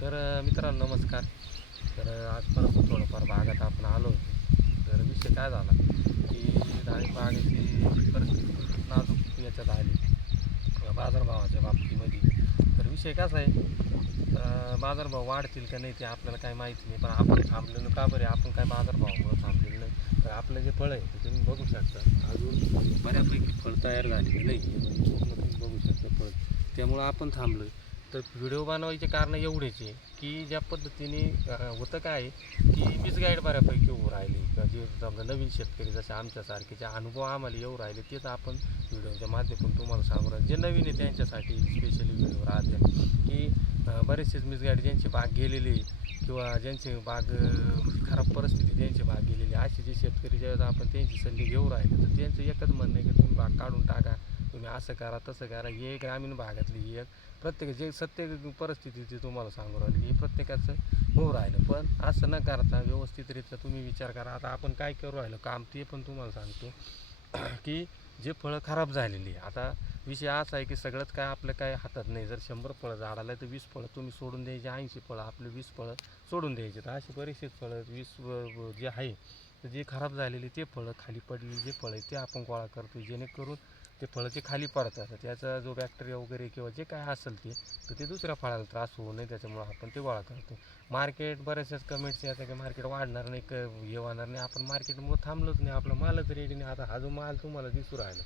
तर मित्रांनो नमस्कार. तर आज परत थोडंफार बागात आपण आलो होतो. तर विषय काय झाला की डाळिंब बागेची परिस्थिती खूप नाजूक याच्यात आली बाजारभावाच्या बाबतीमध्ये. तर विषय कसा आहे, बाजारभाव वाढतील का नाही ते आपल्याला काही माहिती नाही, पण आपण थांबलेलो का बरे? आपण काय बाजारभावामुळे थांबलेलं नाही. तर आपलं जे फळ आहे ते तुम्ही बघू शकता, अजून बऱ्यापैकी फळ तयार झालेलं नाही पूर्ण तुम्ही बघू शकता फळ. त्यामुळं आपण थांबलो. तर व्हिडिओ बनवायचे कारण एवढेच आहे की ज्या पद्धतीने होतं काय आहे की मिसगाईड बऱ्यापैकी येऊ राहिले, किंवा जे समजा नवीन शेतकरी जसे आमच्यासारखे जे अनुभव आम्हाला येऊ राहिले तेच आपण व्हिडिओच्या माध्यमातून तुम्हाला सांगू राहिले. जे नवीन आहे त्यांच्यासाठी स्पेशली व्हिडिओ राहते की बरेचसेच मिसगाईड ज्यांची बाग गेलेली आहे किंवा ज्यांची बाग खराब परिस्थिती ज्यांची बाग गेलेली असे जे शेतकरी ज्यावेळेस आपण त्यांचे सल्ले घेऊ राहिले तर त्यांचं एकच म्हणणं आहे की तुम्ही बाग काढून टाका, तुम्ही असं करा तसं करा. हे ग्रामीण भागातली ही एक प्रत्येक जे सत्य परिस्थिती ती तुम्हाला सांगू राहिली हे प्रत्येकाचं होऊ राहिलं. पण असं न करता व्यवस्थितरित्या तुम्ही विचार करा. आता आपण काय करू राहिलो काम ते पण तुम्हाला सांगतो की जे फळं खराब झालेली, आता विषय असा आहे की सगळंच काय आपलं काय हातात नाही. जर 100 फळं झाडाला तर 20 फळं तुम्ही सोडून द्यायचे, 80 फळं आपले 20 फळं सोडून द्यायचे. तर अशी बरीचशी फळं 20 जे आहे तर जे खराब झालेली ते फळं खाली पडलेली जे फळं आहे ते आपण गोळा करतो, जेणेकरून ते फळं जे खाली पडतात त्याचा जो बॅक्टेरिया वगैरे किंवा जे काय असेल ते दुसऱ्या फळाला त्रास होऊ नये त्याच्यामुळं आपण ते गोळा करतो. मार्केट बऱ्याचशाच कमेंट्स येतात की मार्केट वाढणार नाही, हे होणार नाही. आपण मार्केटमुळे थांबलोच नाही, आपला मालच रेडी नाही. आता हा जो माल तुम्हाला दिसू राहिला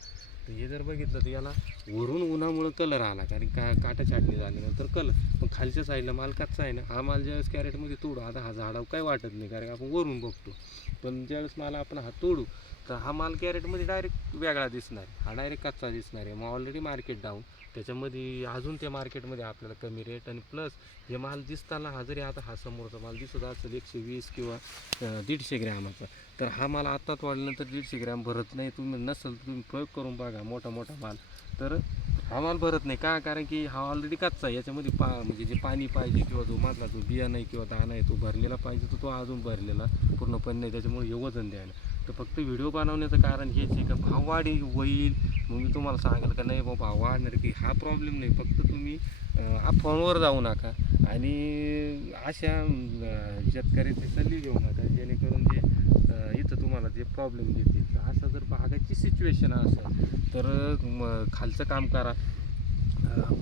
तर हे जर बघितलं तर याला वरून उन्हामुळं कलर आला, कारण काटा छाटणी झाल्यानंतर कलर. पण खालच्या साईडला माल कच्चा आहे ना, हा माल ज्यावेळेस कॅरेटमध्ये तोडू, आता हा झाडावर काही वाटत नाही कारण आपण वरून बघतो. पण ज्यावेळेस माल आपण हा तोडू तर हा माल कॅरेटमध्ये डायरेक्ट वेगळा दिसणार, हा डायरेक्ट कच्चा दिसणार आहे. मग ऑलरेडी मार्केट डाऊन, त्याच्यामध्ये अजून त्या मार्केटमध्ये आपल्याला कमी रेट, आणि प्लस हे माल दिसताना हा जरी आता हा समोरचा माल दिसत असेल 120 किंवा 150 ग्रॅमाचा, तर हा माल आत्ताच वाढल्यानंतर 150 ग्रॅम भरत नाही. तुम्ही नसेल तुम्ही प्रयोग करून बघा मोठा मोठा माल, तर हा माल भरत नाही. का? कारण की हा ऑलरेडी कच्चा आहे. याच्यामध्ये म्हणजे जे पाणी पाहिजे किंवा जो मधला जो बिया नाही किंवा दाणा आहे तो भरलेला पाहिजे, तर तो अजून भरलेला पूर्णपणे नाही, त्याच्यामुळे हे वजन द्यायला. तर फक्त व्हिडिओ बनवण्याचं कारण हेच आहे का भाव वाढी होईल. मग मी तुम्हाला सांगाल का नाही बाबा भाव वाढणार की हा प्रॉब्लेम नाही. फक्त तुम्ही फोनवर जाऊ नका आणि अशा शेतकऱ्याचे सल्ले घेऊ नका जेणेकरून जे इथं तुम्हाला जे प्रॉब्लेम येतील. तर असं जर बागाची सिच्युएशन असेल तर खालचं काम करा.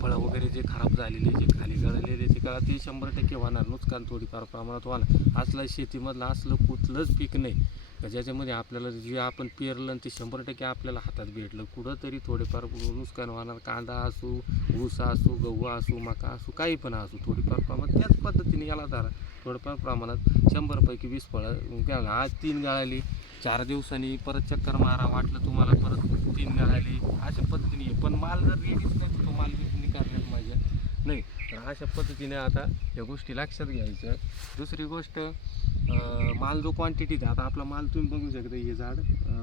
फळं वगैरे जे खराब झालेले जे खाली गळलेले ते कळा, ते 100% होणार. नुकसान थोडीफार प्रमाणात होणार. असलं शेतीमधलं असलं कुठलंच पीक नाही का ज्याच्यामध्ये आपल्याला जे आपण पेरलं ते 100% आपल्याला हातात भेटलं. कुठंतरी थोडेफार नुकसान होणार. कांदा असू, ऊस असू, गहू असू, मका असू, काही पण असू, थोडीफार प्रमाणात त्याच पद्धतीने याला धरा. थोडंफार प्रमाणात 100पैकी 20 फळं घ्या. आज 3 गळाली, 4 दिवसांनी परत चक्कर मारा, वाटलं तुम्हाला परत 3 गळाली, अशा पद्धतीने. पण माल जर रेडीच नाही तर तो माल विकणी करण्यात माझ्या नाही. तर अशा पद्धतीने आता या गोष्टी लक्षात घ्यायचं. दुसरी गोष्ट, माल जो क्वांटिटीत आता आपला माल तुम्ही बघू शकता, हे झाड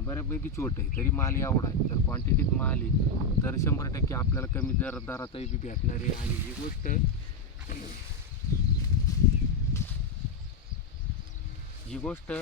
बऱ्यापैकी छोट आहे तरी माल एवढा आहे. तर क्वांटिटीत माल आहे तर 100% आपल्याला कमी दरातही बी भेटणार आहे. आणि ही गोष्ट आहे, ही गोष्ट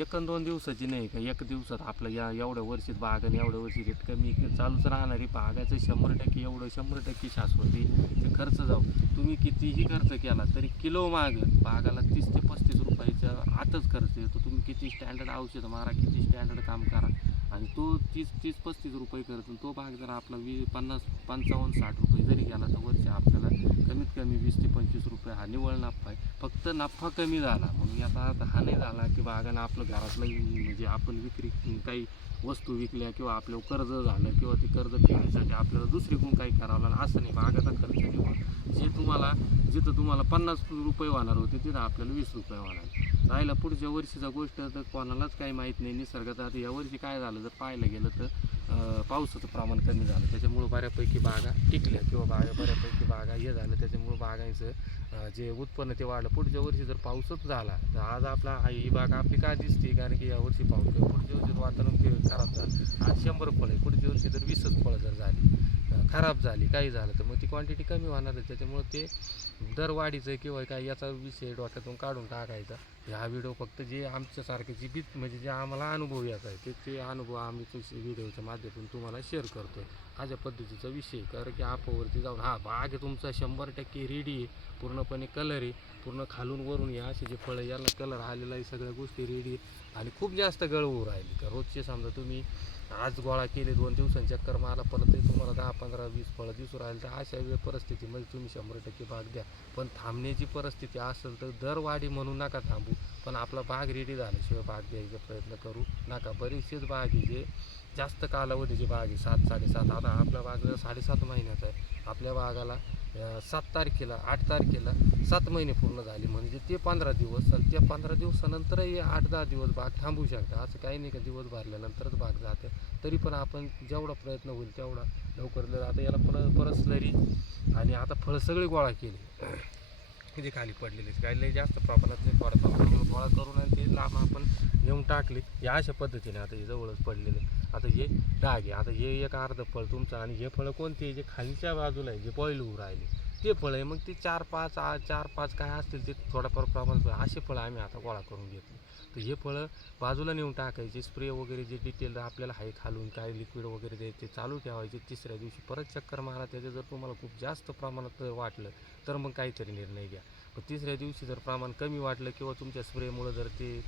1-2 दिवसाची नाही का, 1 दिवसात आपलं एवढ्या वर्षीत बाग आणि एवढ्या वर्षी रेट कमी चालूच राहणारी बागाचं 100% एवढं 100% शाश्वती. ते खर्च जाऊ, तुम्ही कितीही खर्च केला तरी किलो मागं बागाला 30 ते 35 रुपयाच्या आतच खर्च येतो. तुम्ही किती स्टँडर्ड औषधं मारा, किती स्टँडर्ड काम करा, आणि तो 30-35 रुपये करतो. तो भाग जर आपला 50-55-60 रुपये जरी गेला तर वर्षी आपल्याला कमीत कमी 20 ते 25 रुपये हा निव्वळ नफा आहे. फक्त नफा कमी झाला म्हणून याचा अर्थ हा नाही झाला की बागानं आपलं घरातलं म्हणजे आपण विक्री काही वस्तू विकल्या किंवा आपलं कर्ज झालं किंवा ते कर्ज फेडण्यासाठी आपल्याला दुसरीकडून काही करावं लागलं, असं नाही. बागाचा खर्च निव्वळ जिथं तुम्हाला 50 रुपये होणार होते तिथं आपल्याला 20 रुपये होणार. राहिला पुढच्या वर्षीचा गोष्ट तर कोणालाच काही माहीत नाही निसर्गात. आता यावर्षी काय झालं जर पाहायला गेलं तर पावसाचं प्रमाण कमी झालं, त्याच्यामुळं बऱ्यापैकी बागा टिकल्या किंवा बऱ्यापैकी बागा हे झालं, त्याच्यामुळं बागांचं जे उत्पन्न ते वाढलं. पुढच्या वर्षी जर पाऊसच झाला तर आज आपला ही बाग आपली काय दिसते, कारण की यावर्षी पाऊस किंवा पुढच्या वर्षी वातावरण खराब झालं. आज 100 फळं आहे, पुढच्या वर्षी जर 20च फळं जर झाली खराब झाली काही झालं तर मग ती क्वांटिटी कमी होणार आहे. त्याच्यामुळं ते दरवाढीचं किंवा काय याचा विषय डोक्यातून काढून टाकायचा. हा व्हिडिओ फक्त जे आमच्यासारखे जी बीत म्हणजे जे आम्हाला अनुभव येत आहे ते अनुभव आम्ही व्हिडिओच्या माध्यमातून तुम्हाला शेअर करतो आहे. अशा पद्धतीचा विषय कारण की आपोवरती जाऊन बाग तुमचा 100% रेडी आहे, पूर्णपणे कलर आहे, पूर्ण खालून वरून या असे जे फळं याला कलर आलेला आहे, सगळ्या गोष्टी रेडी आहे आणि खूप जास्त गळवू राहिली. तर रोजचे समजा तुम्ही आज गोळा केले 2 दिवसांनी चक्कर मारा परत तुम्हाला 10, 15, 20 फळं दिसू राहिले तर अशा परिस्थितीमध्ये तुम्ही 100% बाग द्या. पण थांबण्याची परिस्थिती असेल तर दरवाढी म्हणून नका थांबू, पण आपला बाग रेडी झाल्याशिवाय बाग द्यायचा प्रयत्न करू नका. बरीचशीच बाग आहे जे जास्त कालावधीची बाग आहे 7, 7.5 आता आपला बाग 7.5 महिन्याचा आहे. आपल्या बागाला 7 तारखेला 8 तारखेला 7 महिने पूर्ण झाले म्हणजे ते 15 दिवस आणि त्या 15 दिवसानंतरही 8-10 दिवस बाग थांबू शकता. असं काही नाही का दिवस भरल्यानंतरच बाग जाते. तरी पण आपण जेवढा प्रयत्न होईल तेवढा लवकर. आता याला परत स्लरी आणि आता फळं सगळी गोळा केली म्हणजे खाली पडलेले काही लई जास्त प्रमाणात नाही, थोड्या प्रमाणात गोळा करून आणि ते लांब आपण नेऊन टाकले या अशा पद्धतीने. आता हे जवळच पडलेले आता हे डाग आहे. आता हे एक अर्ध फळ तुमचं आणि हे फळं कोणते जे खालच्या बाजूला आहे जे बॉईल होऊ राहिले ते फळं आहे. मग ते 4-5 काय असतील ते थोड्याफार प्रमाणात असे फळं आम्ही आता गोळा करून घेतले. तर हे फळं बाजूला नेऊन टाकायचे, स्प्रे वगैरे जे डिटेल आपल्याला आहे खालून काय लिक्विड वगैरे द्यायचे चालू ठेवायचे. तिसऱ्या दिवशी परत चक्कर मारा. त्याचे जर तुम्हाला खूप जास्त प्रमाणात वाटलं तर मग काहीतरी निर्णय घ्या. पण तिसऱ्या दिवशी जर प्रमाण कमी वाटलं किंवा तुमच्या स्प्रेमुळं जर ते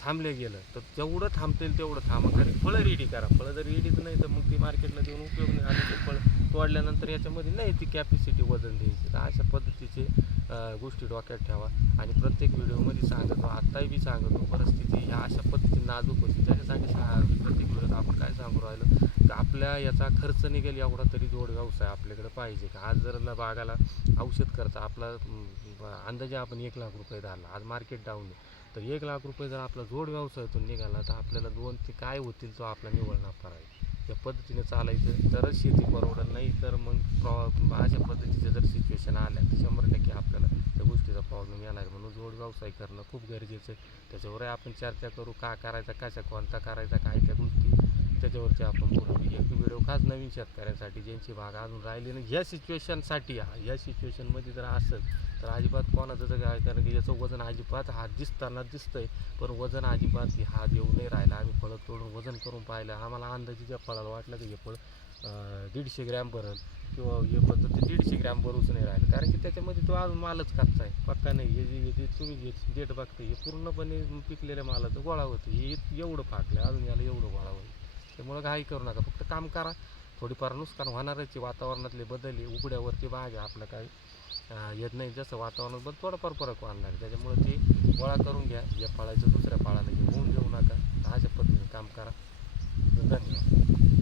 थांबले गेलं तर जेवढं थांबतील तेवढं थांबा. कारण फळं रेडी करा. फळं जर रेडीच नाही तर मग ती मार्केटला देऊन उपयोग नाही आणि ते फळ तोडल्यानंतर याच्यामध्ये नाही ती कॅपॅसिटी वजन द्यायची. तर अशा पद्धतीचे गोष्टी डोक्यात ठेवा. आणि प्रत्येक व्हिडिओमध्ये सांगतो, आत्ताही बी सांगतो, परिस्थिती ह्या अशा पद्धतीने नाजूक होती. त्याच्यासाठी प्रत्येक व्हिडिओत आपण काय सांगू राहिलो तर आपल्या याचा खर्च निघेल एवढा तरी जोड व्यवसाय आपल्याकडे पाहिजे. का आज जर बागाला औषध खर्च आपला अंदाजे आपण 1 लाख रुपये धरला, आज मार्केट डाऊन आहे तर 1 लाख रुपये जर आपला जोड व्यवसायातून निघाला तर आपल्याला 2 ते काय होतील तो आपला निव्वळ नफा राहील. या पद्धतीने चालायचं तरच शेती परवडेल. नाही तर मग अशा पद्धतीचे जर सिच्युएशन आल्या तर 100% आपल्याला त्या गोष्टीचा प्रॉब्लेम येणार. म्हणून जोड व्यवसाय करणं खूप गरजेचं आहे. त्याच्यावरही आपण चर्चा करू, का करायचा, कशा कोणता करायचा, काय त्या गोष्टी त्याच्यावरती आपण बोलू. एक व्हिडिओ खास नवीन शेतकऱ्यांसाठी ज्यांची बाग अजून राहिली नाही ह्या सिच्युएशनसाठी. ह्या सिच्युएशनमध्ये जर असेल तर अजिबात कोणाचं जर काय, कारण की याचं वजन अजिबात दिसताना दिसतंय पण वजन अजिबात हात येऊ नाही राहिला. आम्ही फळं तोडून वजन करून पाहिलं, आम्हाला अंदाजे त्या फळाला वाटलं की हे फळ 150 ग्रॅम भरल किंवा हे फक्त ते 150 ग्रॅम भरूच नाही राहिलं. कारण की त्याच्यामध्ये तो अजून मालच कच्चा आहे, पक्का नाही. हे तुम्ही जे डेट बघता हे पूर्णपणे पिकलेल्या मालाचं गोळा होतं. हे एवढं फाकलं अजून याला एवढं गोळा होईल. त्यामुळं घाई करू नका, फक्त काम करा. थोडीफार नुकसान होणारच. वातावरणातले बदल आहे, उघड्यावरती बाग आहे, आपलं काय येत नाही. जसं वातावरणात बदल थोडाफार फरक वाढणार. त्याच्यामुळे ते गोळा करून घ्या. या फळाचं दुसऱ्या फळाला घेऊन जाऊ नका. अशा पद्धतीने काम करा. धन्यवाद.